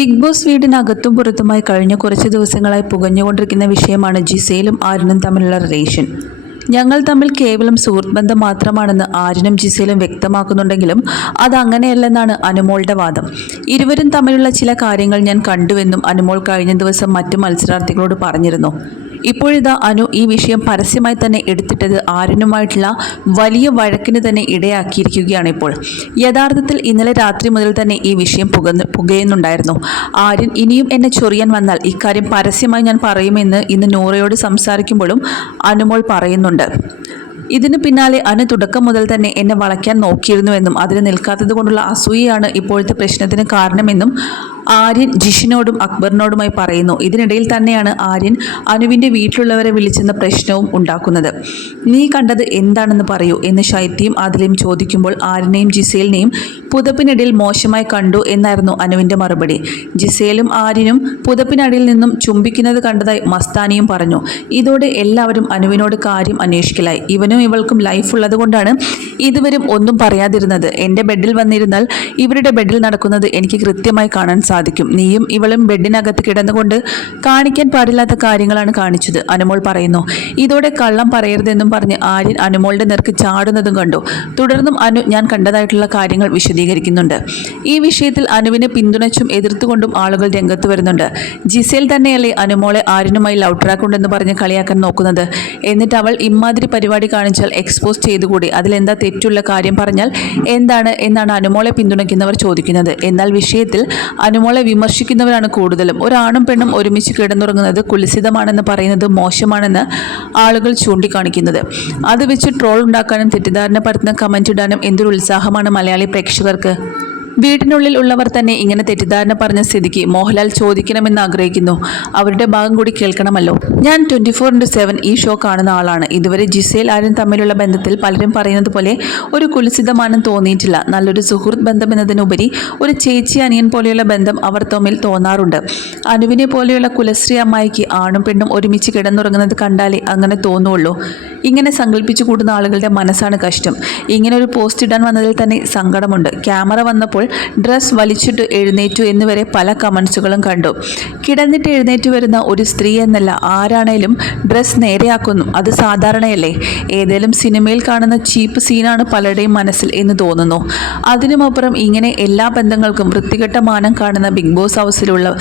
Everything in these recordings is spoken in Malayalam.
ബിഗ് ബോസ് വീടിനകത്തും പുറത്തുമായി കഴിഞ്ഞ കുറച്ച് ദിവസങ്ങളായി പുകഞ്ഞുകൊണ്ടിരിക്കുന്ന വിഷയമാണ് ജിസയിലും ആരിനും തമ്മിലുള്ള റിലേഷൻ ഞങ്ങൾ തമ്മിൽ കേവലം സുഹൃത്ത് ബന്ധം മാത്രമാണെന്ന് ആരിനും ജിസയിലും വ്യക്തമാക്കുന്നുണ്ടെങ്കിലും അത് അങ്ങനെയല്ലെന്നാണ് അനുമോളുടെ വാദം. ഇരുവരും തമ്മിലുള്ള ചില കാര്യങ്ങൾ ഞാൻ കണ്ടുവെന്നും അനുമോൾ കഴിഞ്ഞ ദിവസം മറ്റു മത്സരാർത്ഥികളോട് പറഞ്ഞിരുന്നു. ഇപ്പോഴിതാ അനു ഈ വിഷയം പരസ്യമായി തന്നെ എടുത്തിട്ടത് ആരനുമായിട്ടുള്ള വലിയ വഴക്കിന് തന്നെ ഇടയാക്കിയിരിക്കുകയാണ് ഇപ്പോൾ. യഥാർത്ഥത്തിൽ ഇന്നലെ രാത്രി മുതൽ തന്നെ ഈ വിഷയം പുകന്ന് പുകയുന്നുണ്ടായിരുന്നു. ആര്യൻ ഇനിയും എന്നെ ചൊറിയാൻ വന്നാൽ ഇക്കാര്യം പരസ്യമായി ഞാൻ പറയുമെന്ന് ഇന്ന് നൂറയോട് സംസാരിക്കുമ്പോഴും അനുമോൾ പറയുന്നുണ്ട്. ഇതിന് പിന്നാലെ അനു തുടക്കം മുതൽ തന്നെ എന്നെ വളയ്ക്കാൻ നോക്കിയിരുന്നുവെന്നും അതിന് നിൽക്കാത്തത് കൊണ്ടുള്ള അസൂയയാണ് ഇപ്പോഴത്തെ പ്രശ്നത്തിന് കാരണമെന്നും ആര്യൻ ജിഷിനോടും അക്ബറിനോടുമായി പറയുന്നു. ഇതിനിടയിൽ തന്നെയാണ് ആര്യൻ അനുവിന്റെ വീട്ടിലുള്ളവരെ വിളിച്ചെന്ന പ്രശ്നവും ഉണ്ടാക്കുന്നത്. നീ കണ്ടത് എന്താണെന്ന് പറയൂ എന്ന് ശൈത്യയും അതിലെയും ചോദിക്കുമ്പോൾ ആര്യനെയും ജിസേലിനെയും പുതപ്പിനിടയിൽ മോശമായി കണ്ടു എന്നായിരുന്നു അനുവിന്റെ മറുപടി. ജിസേലും ആര്യനും പുതപ്പിനടിയിൽ നിന്നും ചുംബിക്കുന്നത് കണ്ടതായി മസ്താനിയും പറഞ്ഞു. ഇതോടെ എല്ലാവരും അനുവിനോട് കാര്യം അന്വേഷിക്കലായി. ഇവനും ഇവൾക്കും ലൈഫ് ഉള്ളതുകൊണ്ടാണ് ഇതുവരും ഒന്നും പറയാതിരുന്നത്. എന്റെ ബെഡിൽ വന്നിരുന്നാൽ ഇവരുടെ ബെഡിൽ നടക്കുന്നത് എനിക്ക് കൃത്യമായി കാണാൻ സാധിക്കും. നീയും ഇവളും ബെഡിനകത്ത് കിടന്നുകൊണ്ട് കാണിക്കാൻ പാടില്ലാത്ത കാര്യങ്ങളാണ് കാണിച്ചത് അനുമോൾ പറയുന്നു. ഇതോടെ കള്ളം പറയരുതെന്നും പറഞ്ഞ് ആര്യൻ അനുമോളുടെ നേർക്ക് ചാടുന്നതും കണ്ടു. തുടർന്നും അനു ഞാൻ കണ്ടതായിട്ടുള്ള കാര്യങ്ങൾ വിശദീകരിക്കുന്നുണ്ട്. ഈ വിഷയത്തിൽ അനുവിനെ പിന്തുണച്ചും എതിർത്തുകൊണ്ടും ആളുകൾ രംഗത്ത് വരുന്നുണ്ട്. ജിസേൽ തന്നെയല്ലേ അനുമോളെ ആര്യനുമായി ലവ് ട്രാക്ക് ഉണ്ടെന്ന് പറഞ്ഞ് കളിയാക്കാൻ നോക്കുന്നത്. എന്നിട്ട് അവൾ ഇമാതിരി പരിപാടി കാണിച്ചാൽ എക്സ്പോസ് ചെയ്തുകൂടി? അതിലെന്താ തെറ്റുള്ള കാര്യം പറഞ്ഞാൽ എന്താണ് എന്നാണ് അനുമോളെ പിന്തുണയ്ക്കുന്നവർ ചോദിക്കുന്നത്. എന്നാൽ വിഷയത്തിൽ അനുമോളെ വിമർശിക്കുന്നവരാണ് കൂടുതലും. ഒരാണും പെണ്ണും ഒരുമിച്ച് കിടന്നുറങ്ങുന്നത് കുലിസിതമാണെന്ന് പറയുന്നത് മോശമാണെന്ന് ആളുകൾ ചൂണ്ടിക്കാണിക്കുന്നത്. അത് വെച്ച് ട്രോൾ ഉണ്ടാക്കാനും തെറ്റിദ്ധാരണ പരത്തുന്ന കമന്റ് ഇടാനും എന്തൊരു ഉത്സാഹമാണ് മലയാളി പ്രേക്ഷകർക്ക്. വീട്ടിനുള്ളിൽ ഉള്ളവർ തന്നെ ഇങ്ങനെ തെറ്റിദ്ധാരണ പറഞ്ഞ സ്ഥിതിക്ക് മോഹൻലാൽ ചോദിക്കണമെന്ന് ആഗ്രഹിക്കുന്നു. അവരുടെ ഭാഗം കൂടി കേൾക്കണമല്ലോ. ഞാൻ ട്വന്റി ഫോർ ഇന്റു സെവൻ ഈ ഷോ കാണുന്ന ആളാണ്. ഇതുവരെ ജിസേൽ ആരും തമ്മിലുള്ള ബന്ധത്തിൽ പലരും പറയുന്നത് പോലെ ഒരു കുലിസിതമാനം തോന്നിയിട്ടില്ല. നല്ലൊരു സുഹൃത്ത് ബന്ധം എന്നതിനുപരി ഒരു ചേച്ചി അനിയൻ പോലെയുള്ള ബന്ധം അവർ തമ്മിൽ തോന്നാറുണ്ട്. അനുവിനെ പോലെയുള്ള കുലശ്രീ അമ്മായിക്ക് ആണും പെണ്ണും ഒരുമിച്ച് കിടന്നുറങ്ങുന്നത് കണ്ടാലേ അങ്ങനെ തോന്നുള്ളൂ. ഇങ്ങനെ സങ്കല്പിച്ചു കൂടുന്ന ആളുകളുടെ മനസ്സാണ് കഷ്ടം. ഇങ്ങനെ ഒരു പോസ്റ്റ് ഇടാൻ വന്നതിൽ തന്നെ സങ്കടമുണ്ട്. ക്യാമറ വന്നപ്പോൾ ഡ്രസ് വലിച്ചിട്ട് എഴുന്നേറ്റു എന്നിവരെ പല കമൻസുകളും കണ്ടു. കിടന്നിട്ട് എഴുന്നേറ്റ് വരുന്ന ഒരു സ്ത്രീ എന്നല്ല ആരാണേലും ഡ്രസ് നേരെയാക്കുന്നു. അത് സാധാരണയല്ലേ? ഏതേലും സിനിമയിൽ കാണുന്ന ചീപ്പ് സീനാണ് പലരുടെയും മനസ്സിൽ എന്ന് തോന്നുന്നു. അതിനുമപ്പുറം ഇങ്ങനെ എല്ലാ ബന്ധങ്ങൾക്കും വൃത്തികെട്ട മാനം കാണുന്ന ബിഗ് ബോസ് ഹൗസിലുള്ള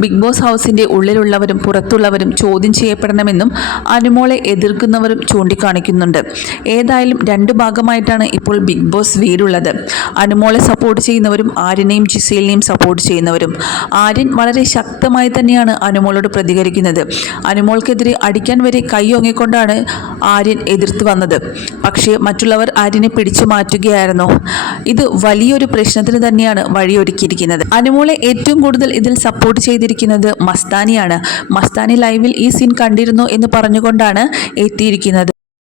ബിഗ് ബോസ് ഹൗസിന്റെ ഉള്ളിലുള്ളവരും പുറത്തുള്ളവരും ചോദ്യം ചെയ്യപ്പെടണമെന്നും അനുമോളെ എതിർക്കുന്നവരും ചൂണ്ടിക്കാണിക്കുന്നുണ്ട്. ഏതായാലും രണ്ട് ഭാഗമായിട്ടാണ് ഇപ്പോൾ ബിഗ് ബോസ് വീടുള്ളത്. അനുമോളെ സപ്പോർട്ട് ചെയ്യുന്നവരും ആര്യനെയും ജിസേലിനെയും സപ്പോർട്ട് ചെയ്യുന്നവരും. ആര്യൻ വളരെ ശക്തമായി തന്നെയാണ് അനുമോളോട് പ്രതികരിക്കുന്നത്. അനുമോൾക്കെതിരെ അടിക്കാൻ വരെ കൈയൊങ്ങിക്കൊണ്ടാണ് ആര്യൻ എതിർത്ത് വന്നത്. പക്ഷേ മറ്റുള്ളവർ ആര്യനെ പിടിച്ചു മാറ്റുകയായിരുന്നു. ഇത് വലിയൊരു പ്രശ്നത്തിന് തന്നെയാണ് വഴിയൊരുക്കിയിരിക്കുന്നത്. അനുമോളെ ഏറ്റവും കൂടുതൽ ഇതിൽ സപ്പോർട്ട് ചെയ്തിരിക്കുന്നത് മസ്താനിയാണ്. മസ്താനി ലൈവിൽ ഈ സീൻ കണ്ടിരുന്നു എന്ന് പറഞ്ഞുകൊണ്ടാണ് എത്തിയിരിക്കുന്നത്.